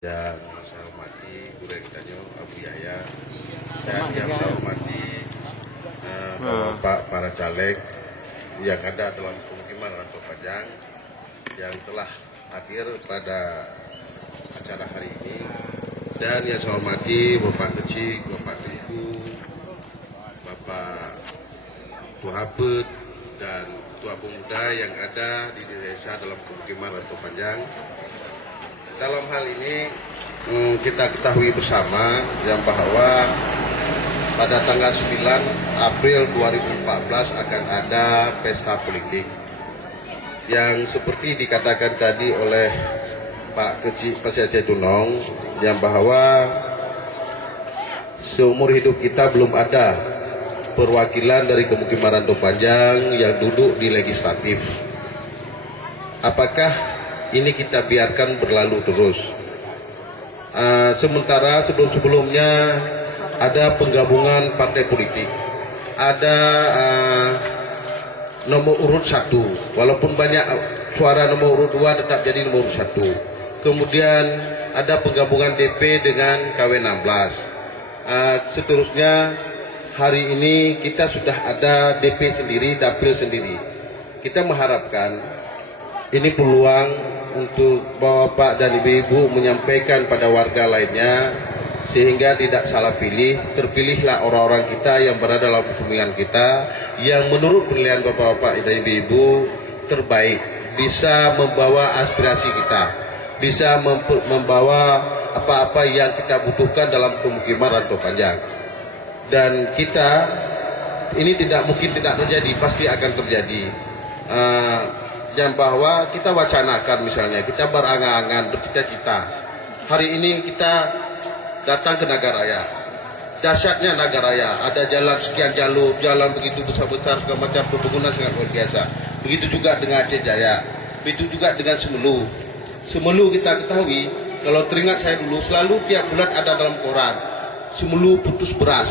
Yang saya hormati Bu Rektanyo Abu Yahya dan yang saya hormati Bapak para caleg yang ada dalam pemukiman Rantau Panjang yang telah hadir pada acara hari ini, dan yang saya hormati Bapak Kecik, Bapak Tengku, Bapak Tua Habet dan Tua Pemuda yang ada di desa dalam pemukiman Rantau Panjang. Dalam hal ini kita ketahui bersama yang bahwa pada tanggal 9 April 2014 akan ada pesta politik yang seperti dikatakan tadi oleh Pak Kecik Pasca Tunong, yang bahwa seumur hidup kita belum ada perwakilan dari pemukiman Rantau Panjang yang duduk di legislatif. Apakah ini kita biarkan berlalu terus? Sementara sebelum-sebelumnya ada penggabungan partai politik, ada nomor urut 1, walaupun banyak suara nomor urut 2 tetap jadi nomor urut 1. Kemudian ada penggabungan DP dengan KW16. Seterusnya hari ini kita sudah ada DP sendiri, dapil sendiri. Kita mengharapkan ini peluang untuk Bapak dan Ibu-ibu menyampaikan pada warga lainnya sehingga tidak salah pilih. Terpilihlah orang-orang kita yang berada dalam pemilihan kita yang menurut penilaian Bapak-bapak dan Ibu-ibu terbaik, bisa membawa aspirasi kita, bisa membawa apa-apa yang kita butuhkan dalam pemukiman Rantau Panjang. Dan kita ini tidak mungkin tidak terjadi, pasti akan terjadi. Yang bahwa kita wacanakan, misalnya kita berangan-angan, bercita-cita hari ini kita datang ke Nagaraya. Dahsyatnya Nagaraya, ada jalan sekian jalur, jalan begitu besar-besar, segala macam pembangunan sangat luar biasa. Begitu juga dengan Aceh Jaya, begitu juga dengan Semelu. Semelu kita ketahui, kalau teringat saya dulu, selalu tiap bulan ada dalam koran, Semelu putus beras,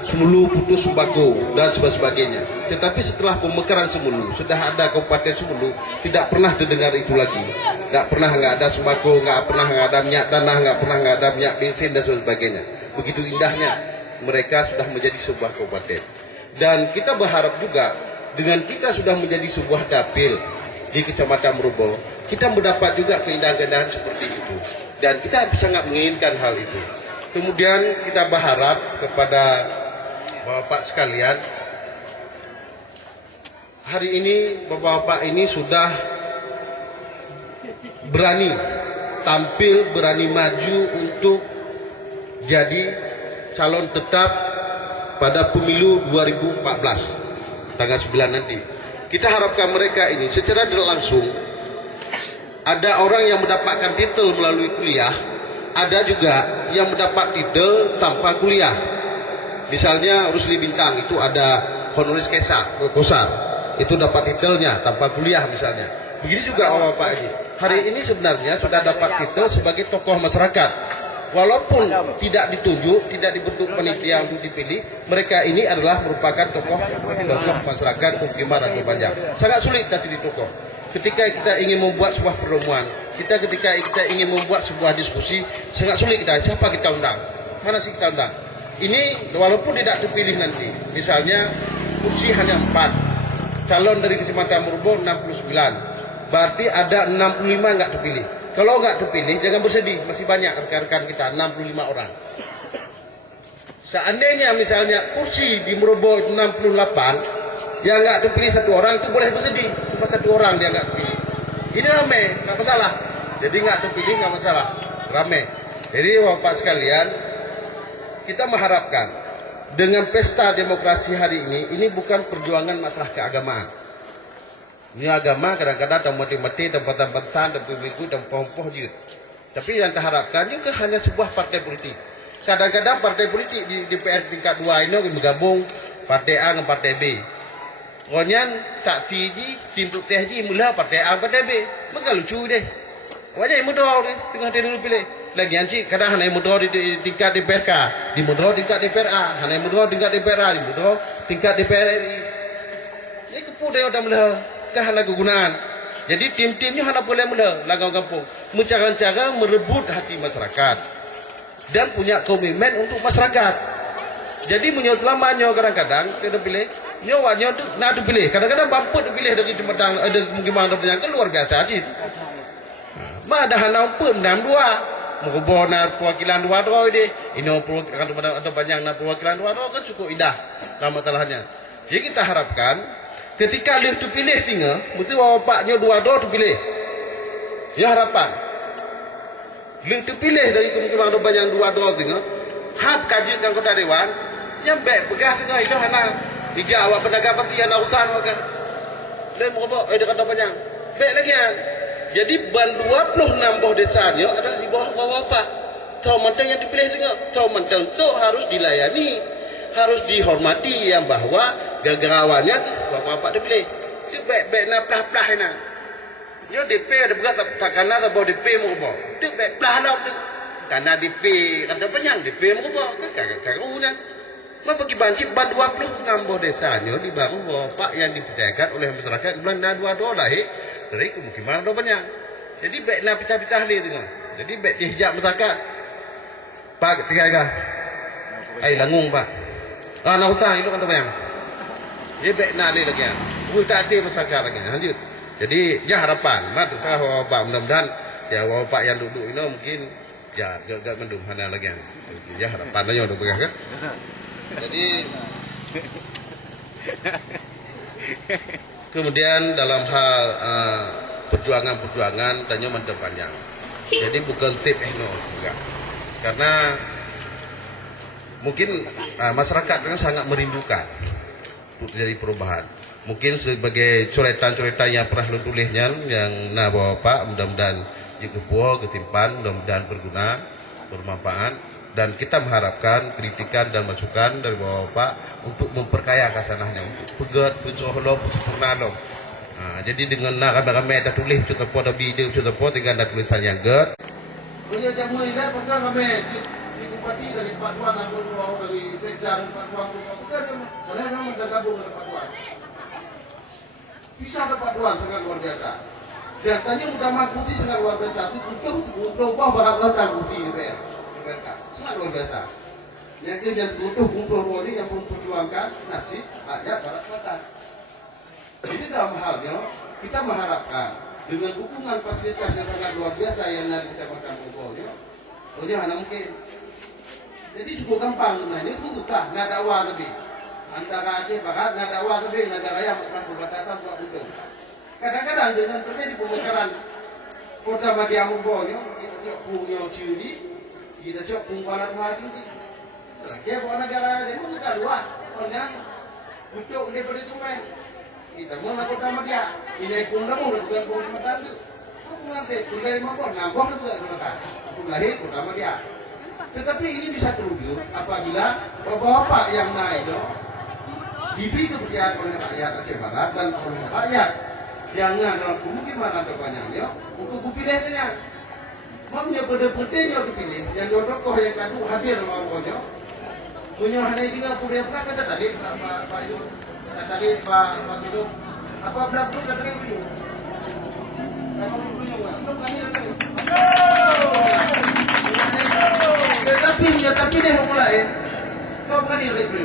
Semelu putus sembako dan sebagainya. Tetapi setelah pemekaran Semelu, sudah ada Kabupaten Semelu, tidak pernah didengar itu lagi. Tidak pernah nggak ada sembako, nggak pernah nggak ada minyak tanah, nggak pernah nggak ada minyak bensin dan sebagainya. Begitu indahnya mereka sudah menjadi sebuah kabupaten. Dan kita berharap juga dengan kita sudah menjadi sebuah dapil di Kecamatan Merubo, kita mendapat juga keindahan-keindahan seperti itu. Dan kita sangat menginginkan hal itu. Kemudian kita berharap kepada Bapak sekalian, hari ini Bapak-bapak ini sudah berani tampil, berani maju untuk jadi calon tetap pada pemilu 2014 tanggal 9 nanti. Kita harapkan mereka ini secara tidak langsung, ada orang yang mendapatkan titel melalui kuliah, ada juga yang mendapat titel tanpa kuliah. Misalnya Rusli Bintang itu ada honoris causa, itu dapat titelnya tanpa kuliah misalnya. Begitu juga Bapak ini. Hari ini sebenarnya sudah dapat titel sebagai tokoh masyarakat. Walaupun tidak ditunjuk, tidak dibentuk panitia untuk dipilih, mereka ini adalah merupakan tokoh masyarakat pemukiman Rantau Panjang. Sangat sulit kita jadi tokoh. Ketika kita ingin membuat sebuah pertemuan, ketika kita ingin membuat sebuah diskusi, sangat sulit kita. Siapa kita undang? Mana sih kita undang? Ini walaupun tidak terpilih nanti, misalnya kursi hanya 4, calon dari Kecamatan Merubo 69, berarti ada 65 nggak terpilih. Kalau nggak terpilih jangan bersedih, masih banyak rekan-rekan kita, 65 orang. Seandainya misalnya kursi di Merubo 68, yang nggak terpilih 1 orang, itu boleh bersedih, cuma 1 orang dia nggak terpilih. Ini ramai, nggak masalah. Jadi nggak terpilih nggak masalah, ramai. Jadi Bapak sekalian, kita mengharapkan dengan pesta demokrasi hari ini bukan perjuangan masalah keagamaan. Ini agama kadang-kadang dan mati-mati dan batan-batan dan pemiku dan pompoh je. Tapi yang terharapkan juga hanya sebuah partai politik. Kadang-kadang partai politik di DPR tingkat 2 ini bergabung partai A dengan partai B. Konyan tak tiji tim tu teh ji mula partai A partai B. Maka lucu deh. Wajah yang mudah deh tengah dia dulu pilih. Lagi anci kadang hanya mudah di tingkat DPRK, di mudah tingkat DPRA, hanya mudah tingkat DPRA, di mudah tingkat DPR RI. Ini kepu dia udah mula kah hana kegunaan. Jadi tim-timnya hana boleh mula lagang kampung. cara merebut hati masyarakat dan punya komitmen untuk masyarakat. Jadi menurut lamanya kadang-kadang kita pilih nyawanya tu nak dipilih. Kadang-kadang bampu dipilih dari Jumatan ada mungkin mana yang luar biasa sih. Ma dah hanau pun enam dua. Mengubah na perwakilan dua ini. Ini perwakilan ada banyak na perwakilan dua kan cukup indah nama talahnya. Jadi kita harapkan ketika lift tu pilih singa, mesti bapaknya dua tu pilih. Ya harapan. Lift tu pilih dari kemungkinan ada banyak dua singa. Hab kajikan kota dewan, yang baik pegas singa itu hana. Tiga awak pedagang pasti yang urusan maka. Dia mengubah dekat banyak. Baik lagi kan. Jadi ban 26 bawah desanya ada di bawah bapak. Tahu mentang yang dipilih singa. Tahu mentang itu harus dilayani, harus dihormati yang bahwa gagarawannya bapak dipilih. Itu baik-baik nak pelah-pelah nak. Yo DP ada berat takana tak bawa DP mau bawa. Itu baik pelah nak tu. Karena DP kata penyang DP mau bawa kan kagak-kagaknya. Mau pergi banjir ban 26 bawah desanya di bawah bapak yang dipercayakan oleh masyarakat bulan $2 dari kemungkinan ada banyak. Jadi baik nak pecah-pecah ni tengok. Jadi baik dihijab masyarakat. Pak ketika langung pak. Nak usah itu kan banyak. Jadi baik nak ni lagi. Tak ada masyarakat lagi. Lanjut. Jadi ya harapan. Mat saya bapak mudah-mudahan ya bapak yang duduk ini mungkin ya gak mendum hana lagi. Ya harapannya udah begitu kan. Jadi kemudian dalam hal perjuangan tanya mantap panjang. Jadi bukan tip enggak. Karena mungkin masyarakat kan sangat merindukan dari perubahan. Mungkin sebagai coretan-coretan yang pernah lu tulisnya yang bapak mudah-mudahan juga buah ketimpan, mudah-mudahan berguna, bermanfaat. Dan kita mengharapkan kritikan dan masukan dari bapak untuk memperkaya kasanahnya, untuk pegat, pensohlom, sempurna. Jadi dengan rame-rame dah tulis cerita po ada video cerita po tinggal ada tulisan yang get. Punya jamu ini pegang rame di bupati dari Pak Tuan aku dari Sekda Pak Tuan bukan boleh nama dah gabung dengan Pak Tuan. Bisa ada Pak Tuan sangat luar biasa. Dan tanya utama putih sangat luar biasa. Itu untuk ubah barat-barat putih di PR. Sangat luar biasa. Yang yang butuh kumpul ini yang memperjuangkan nasib rakyat barat selatan. Jadi dalam halnya kita mengharapkan dengan dukungan fasilitas yang sangat luar biasa yang ada di Kecamatan Bogornya, hanya mungkin. Jadi cukup gampang. Nah ini susah. Nak dakwah lebih. Antara Aceh Barat, nak dakwah lebih negara yang pernah berbatasan buat untuk. Kadang-kadang dengan terjadi pembongkaran kota Madiang Bogornya, kita cok punya ciri, kita cok pungkalan hati. Dia buat negara dia pun tak luar. Orang butuh dia beri semen. Kita mau nak kota Madiang. Ini pun dah mau bukan pun sematan tu. Nanti kita lima pun nambah tu juga sematan. Lahir kota Madiang. Tetapi ini bisa terwujud apabila bapak-bapak yang naik itu diberi kepercayaan oleh rakyat Aceh Barat dan oleh rakyat yang dalam pemukiman terbanyaknya untuk dipilihnya. Mamnya benda-benda dipilih yang tokoh yang kadu hadir orang-orangnya. Punya hanya juga punya pernah kata tadi Pak Yud, tadi Pak Itu apa berapa tu kata dulu. Kamu punya apa kami datang. Tapi dia mulai. Kau bukan dia lagi.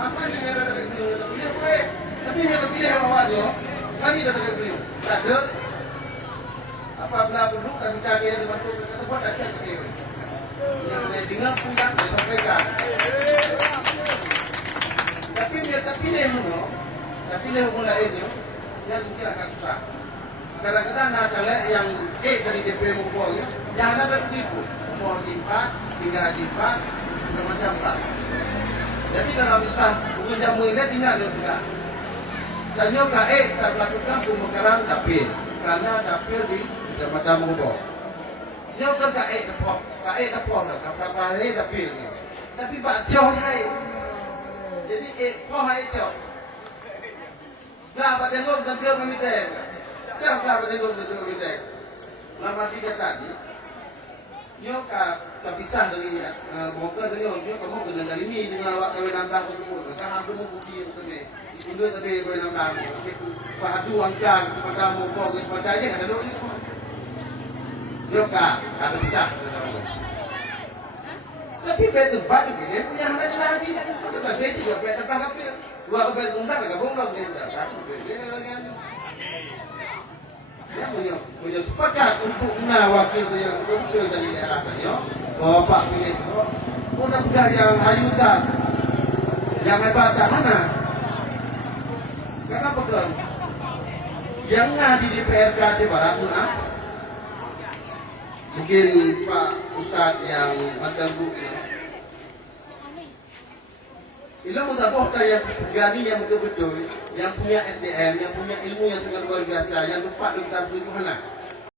Apa dia ada lagi? Dia boleh. Tapi dia pilih awak dia. Kami dah lagi. Tak ada. Apa benda perlu kami cari yang bantu kita buat action kita. Yang dengan punya disampaikan. Tapi dia mana? Tapi dia mulai ini yang mungkin akan susah. Kadang-kadang nak caleg yang dari DP Mungkongnya, yang ada tipu, mau timpa, tinggal timpa, macam apa. Jadi dalam Islam, bukan jamu ini tinggal juga. Tanya tak melakukan pembongkaran dapil, karena dapil di Kecamatan Mungkong. Dia kan dapur, dapur dapil. Tapi Pak Joh hai, jadi Joh hai Joh. Nah, Pak Tengok dan dia kami tengok. Kenapa berjenggot kita? Lama tiga tadi, Nyo terpisah dari broker tadi, nyo kamu kena dari ini dengan awak kawin antang tersebut. Kan ada mau bukti itu tadi. Itu tadi kawin antang. Padu angkat kepada mau kau kepada aja ada dulu. Nyo ada pisah. Tapi betul batu dia punya hal lagi. Kita tak juga betul tapi dua betul undang agak bongkar dia undang. Satu betul lagi. Ya, punya sepakat untuk wakil yang usul dari daerah tanya, Bapak pilih mudah yang hayutan, yang hebat mana? Karena betul, yang ngadi di PRKC Barat mungkin Pak Ustadz yang mandang bu, Ilah mudah yang segani yang betul-betul, yang punya SDM, yang punya ilmu yang sangat luar biasa, yang lupa dengan sungguhnya.